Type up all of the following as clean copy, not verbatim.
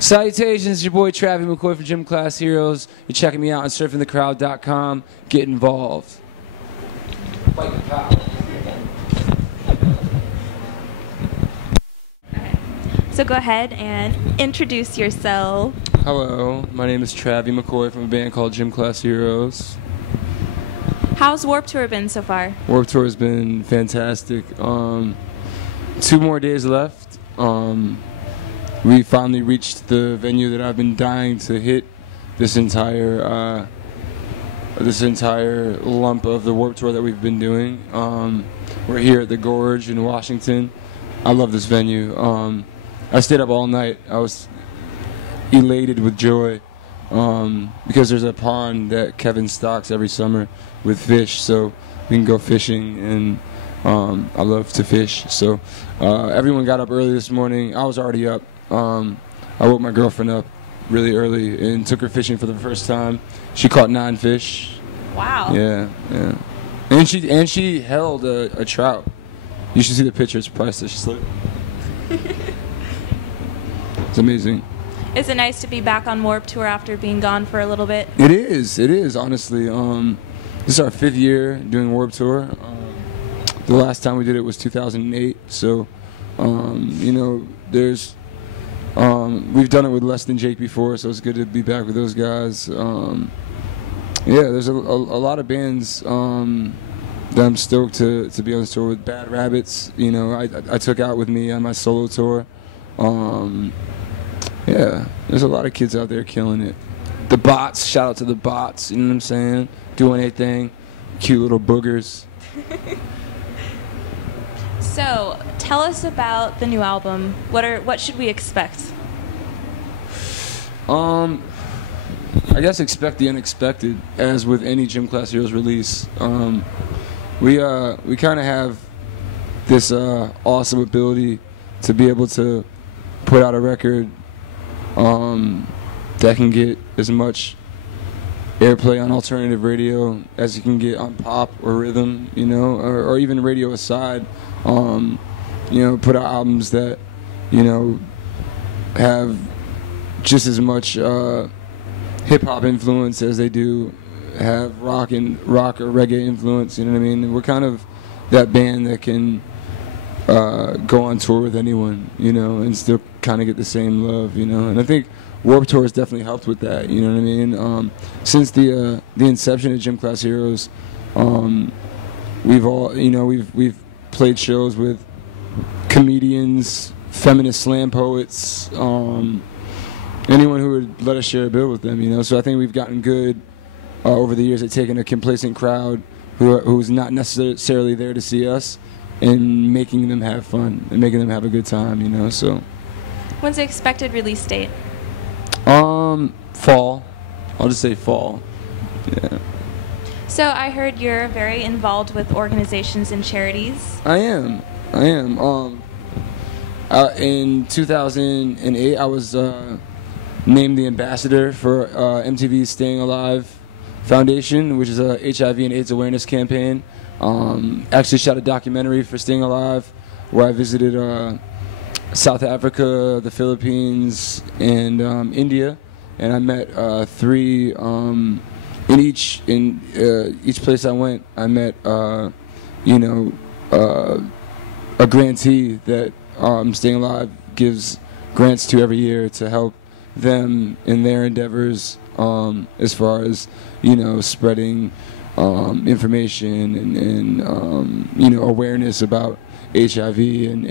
Salutations, it's your boy Travie McCoy from Gym Class Heroes. You're checking me out on SurfingTheCrowd.com. Get involved. Fight the power. So go ahead and introduce yourself. Hello, my name is Travie McCoy from a band called Gym Class Heroes. How's Warped Tour been so far? Warped Tour has been fantastic. 2 more days left. We finally reached the venue that I've been dying to hit this entire lump of the Warped Tour that we've been doing. We're here at the Gorge in Washington. I love this venue. I stayed up all night. I was elated with joy because there's a pond that Kevin stocks every summer with fish, so we can go fishing, and I love to fish. So everyone got up early this morning. I was already up. I woke my girlfriend up really early and took her fishing for the first time. She caught 9 fish. Wow. Yeah. And she held a trout. You should see the picture. It's priceless. She's like, it's amazing. Is it nice to be back on Warped Tour after being gone for a little bit? It is, honestly. This is our 5th year doing Warped Tour. The last time we did it was 2008, so, we've done it with Less Than Jake before, so it's good to be back with those guys. There's a lot of bands that I'm stoked to be on the tour with. Bad Rabbits, I took out with me on my solo tour. There's a lot of kids out there killing it. The Bots, shout out to the Bots, you know what I'm saying? Doing anything, cute little boogers. So, tell us about the new album. What should we expect? I guess expect the unexpected, as with any Gym Class Heroes release. We kind of have this awesome ability to be able to put out a record that can get as much airplay on alternative radio as you can get on pop or rhythm, or even radio aside. Put out albums that, have just as much hip-hop influence as they do have rock or reggae influence, you know what I mean? We're kind of that band that can go on tour with anyone, and still kind of get the same love, and I think Warped Tour has definitely helped with that, you know what I mean? Since the inception of Gym Class Heroes, we've all, we've played shows with comedians, feminist slam poets, anyone who would let us share a bill with them, so I think we've gotten good over the years at taking a complacent crowd who's not necessarily there to see us and making them have fun and making them have a good time, so. When's the expected release date? Fall. I'll just say fall. Yeah. So I heard you're very involved with organizations and charities. I am. In 2008, I was named the ambassador for MTV's Staying Alive Foundation, which is a HIV and AIDS awareness campaign. Actually shot a documentary for Staying Alive where I visited South Africa, the Philippines, and India, and I met 3 in each place I went. I met a grantee that Staying Alive gives grants to every year to help them in their endeavors as far as spreading information and awareness about HIV and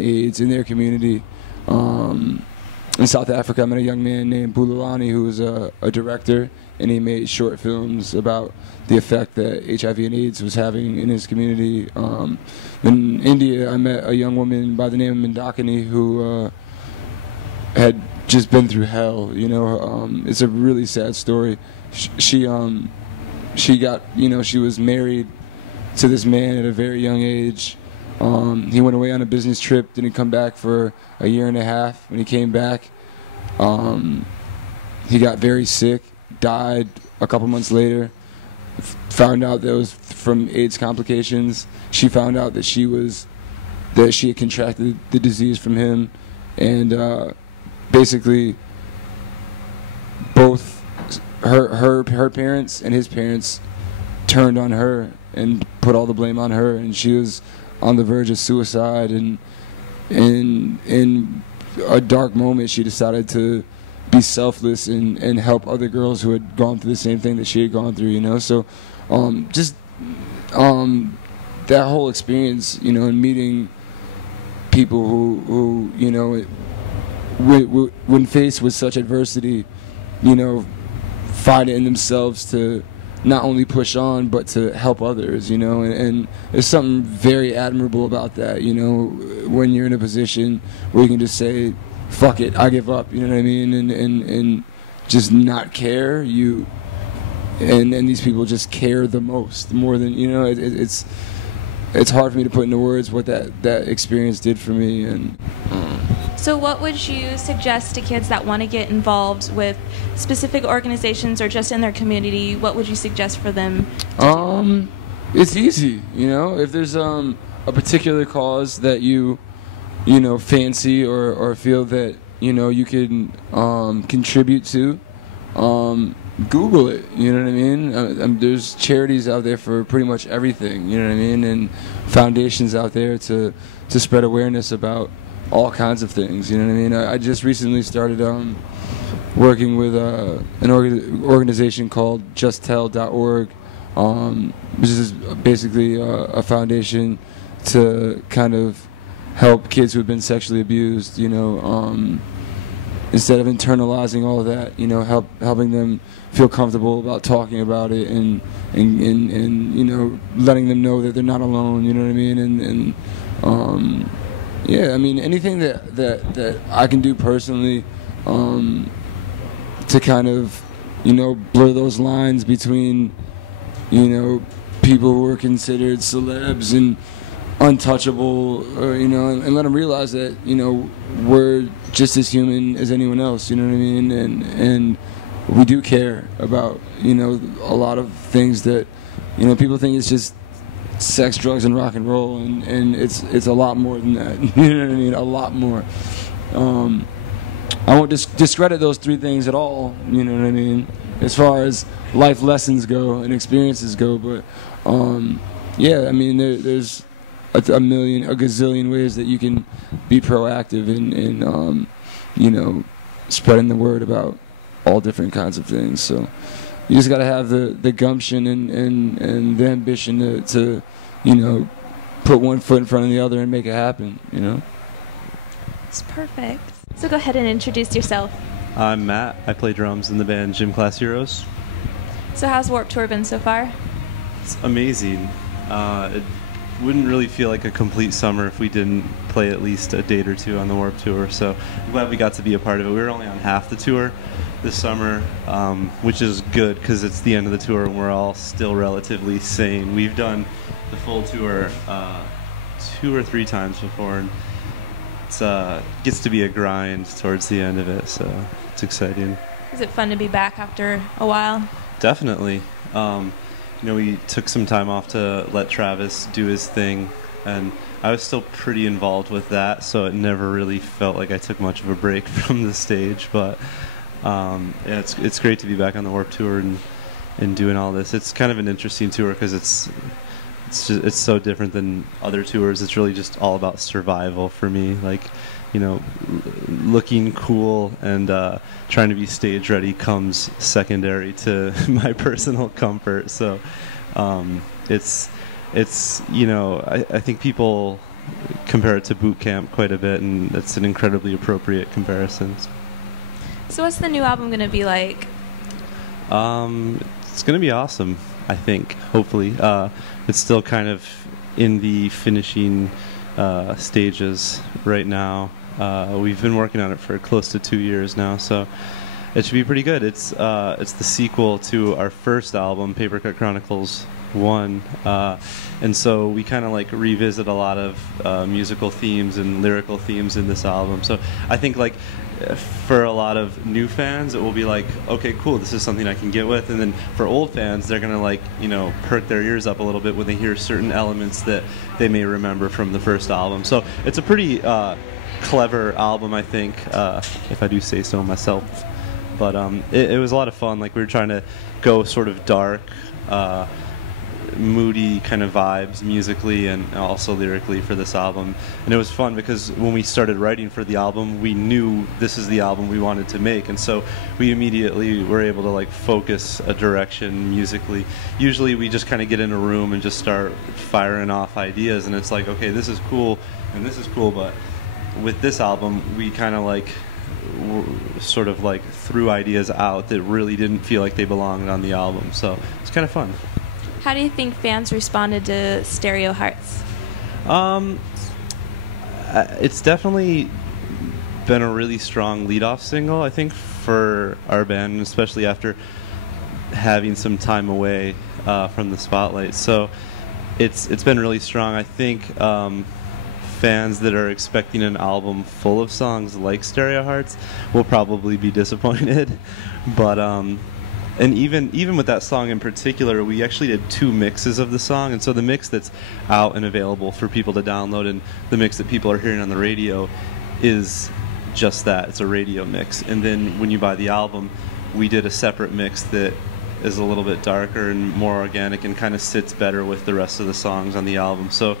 AIDS in their community. In South Africa, I met a young man named Bulelani who was a director, and he made short films about the effect that HIV and AIDS was having in his community. In India, I met a young woman by the name of Mandakini who had just been through hell. It's a really sad story. She got, she was married to this man at a very young age. He went away on a business trip, didn't come back for a year and a half. When he came back, he got very sick, died a couple months later, found out that it was from AIDS complications. She found out that she had contracted the disease from him, and basically her parents and his parents turned on her and put all the blame on her, and she was on the verge of suicide, and in a dark moment she decided to be selfless and help other girls who had gone through the same thing that she had gone through, you know. So that whole experience, you know, and meeting people who you know, when faced with such adversity, you know, find it in themselves to not only push on but to help others, you know, and there's something very admirable about that, you know, when you're in a position where you can just say, fuck it, I give up, you know what I mean, and just not care. And these people just care the most, more than, you know, it's hard for me to put into words what that experience did for me. And So what would you suggest to kids that want to get involved with specific organizations or just in their community? What would you suggest for them to do? It's easy, you know, if there's a particular cause that you know, fancy or feel that, you know, you can contribute to, Google it, you know what I mean? There's charities out there for pretty much everything, you know what I mean? And foundations out there to spread awareness about all kinds of things, you know what I mean? I just recently started working with an organization called justtell.org, which is basically a foundation to kind of help kids who have been sexually abused, you know, instead of internalizing all of that, you know, helping them feel comfortable about talking about it and you know, letting them know that they're not alone, you know what I mean? And yeah, I mean, anything that I can do personally to kind of, you know, blur those lines between, you know, people who are considered celebs and untouchable, or, you know, and let them realize that, you know, we're just as human as anyone else, you know what I mean, and we do care about, you know, a lot of things that, you know, people think it's just sex, drugs, and rock and roll, and it's a lot more than that, you know what I mean, a lot more. I won't discredit those three things at all, you know what I mean, as far as life lessons go and experiences go, but yeah, I mean, there's a gazillion ways that you can be proactive in you know, spreading the word about all different kinds of things. So you just got to have the gumption and the ambition to, you know, put one foot in front of the other and make it happen, you know. It's perfect. So go ahead and introduce yourself. I'm Matt. I play drums in the band Gym Class Heroes. So how's Warped Tour been so far? It's amazing. It wouldn't really feel like a complete summer if we didn't play at least a date or two on the Warped Tour, so I'm glad we got to be a part of it. We were only on half the tour this summer, which is good because it's the end of the tour and we're all still relatively sane. We've done the full tour 2 or 3 times before, and it gets to be a grind towards the end of it, so it's exciting. Is it fun to be back after a while? Definitely. You know, we took some time off to let Travis do his thing, and I was still pretty involved with that, so it never really felt like I took much of a break from the stage. But yeah, it's great to be back on the Warped Tour and doing all this. It's kind of an interesting tour because it's so different than other tours. It's really just all about survival for me. Like, you know, looking cool and trying to be stage ready comes secondary to my personal comfort. So it's you know, I think people compare it to boot camp quite a bit, and it's an incredibly appropriate comparison. So what's the new album going to be like? It's going to be awesome, I think, hopefully. It's still kind of in the finishing stages right now. We've been working on it for close to 2 years now, so it should be pretty good. It's the sequel to our first album, Paper Cut Chronicles 1, and so we kind of like revisit a lot of musical themes and lyrical themes in this album. So I think, like, for a lot of new fans, it will be like, okay, cool, this is something I can get with. And then for old fans, they're gonna, like, you know, perk their ears up a little bit when they hear certain elements that they may remember from the first album. So it's a pretty clever album, I think, if I do say so myself. But it was a lot of fun. Like, we were trying to go sort of dark, moody kind of vibes musically and also lyrically for this album. And it was fun because when we started writing for the album, we knew this is the album we wanted to make, and so we immediately were able to like focus a direction musically. Usually we just kind of get in a room and just start firing off ideas, and it's like, okay, this is cool and this is cool, but with this album we kind of like sort of like threw ideas out that really didn't feel like they belonged on the album, so it's kind of fun. How do you think fans responded to Stereo Hearts? It's definitely been a really strong lead-off single, I think, for our band, especially after having some time away from the spotlight. So it's been really strong. I think fans that are expecting an album full of songs like Stereo Hearts will probably be disappointed. But and even with that song in particular, we actually did 2 mixes of the song, and so the mix that's out and available for people to download and the mix that people are hearing on the radio is just that. It's a radio mix. And then when you buy the album, we did a separate mix that is a little bit darker and more organic and kind of sits better with the rest of the songs on the album. So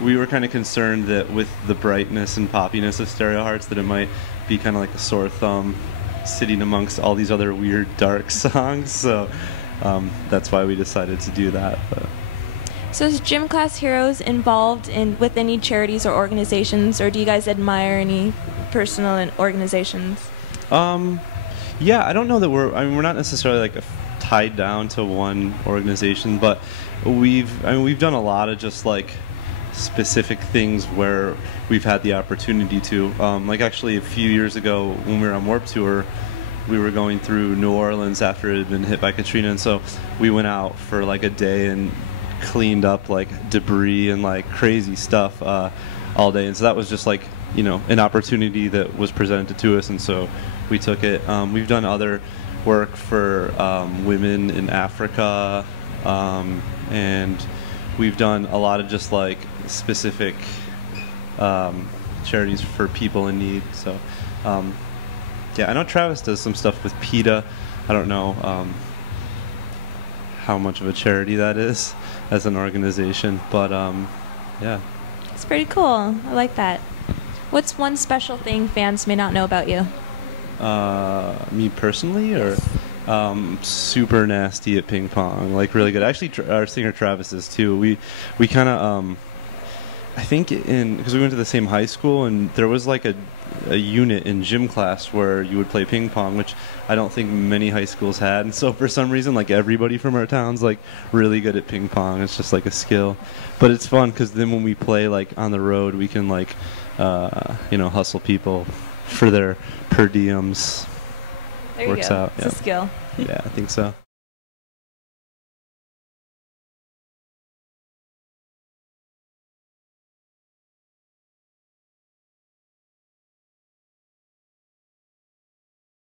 we were kind of concerned that with the brightness and poppiness of Stereo Hearts that it might be kind of like a sore thumb sitting amongst all these other weird dark songs, so that's why we decided to do that. But. So is Gym Class Heroes involved with any charities or organizations, or do you guys admire any personal organizations? Yeah, I don't know that we're not necessarily like tied down to one organization, but we've done a lot of just like specific things where we've had the opportunity to. Like actually a few years ago when we were on Warped Tour, we were going through New Orleans after it had been hit by Katrina, and so we went out for like a day and cleaned up like debris and like crazy stuff all day, and so that was just like, you know, an opportunity that was presented to us, and so we took it. We've done other work for women in Africa, and we've done a lot of just like specific charities for people in need. So yeah, I know Travis does some stuff with PETA. I don't know how much of a charity that is as an organization, but yeah. It's pretty cool. I like that. What's one special thing fans may not know about you? Me personally, or super nasty at ping pong, like really good. Actually, our singer Travis is too. We kind of I think because we went to the same high school, and there was like a unit in gym class where you would play ping pong, which I don't think many high schools had. And so for some reason, like everybody from our town's like really good at ping pong. It's just like a skill, but it's fun because then when we play like on the road, we can like hustle people for their per diems. There you Works go. out. It's Yeah. a skill. Yeah, I think so.